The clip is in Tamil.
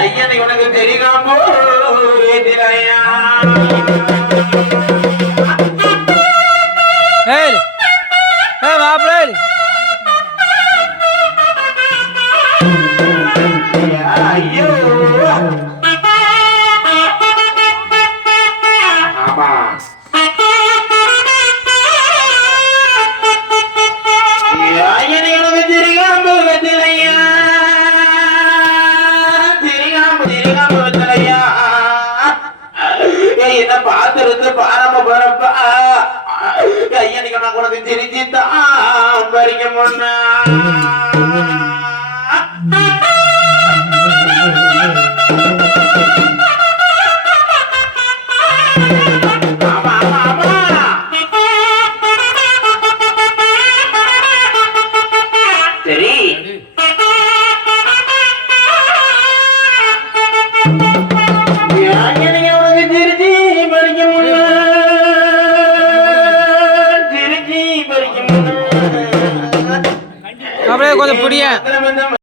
ஐயனை உனக்கு தெரியாமோ? ஏய் ஏய் மாப்பிள்ளை. என்ன பார்த்திருந்து பாரம்ப பரப்பா ஐயனுக்கு நான் உனக்கு தெரிஞ்சு தான் வரிங்க முன்னா ஆமா ஆமா அப்படியே கொஞ்சம் பிடிங்க.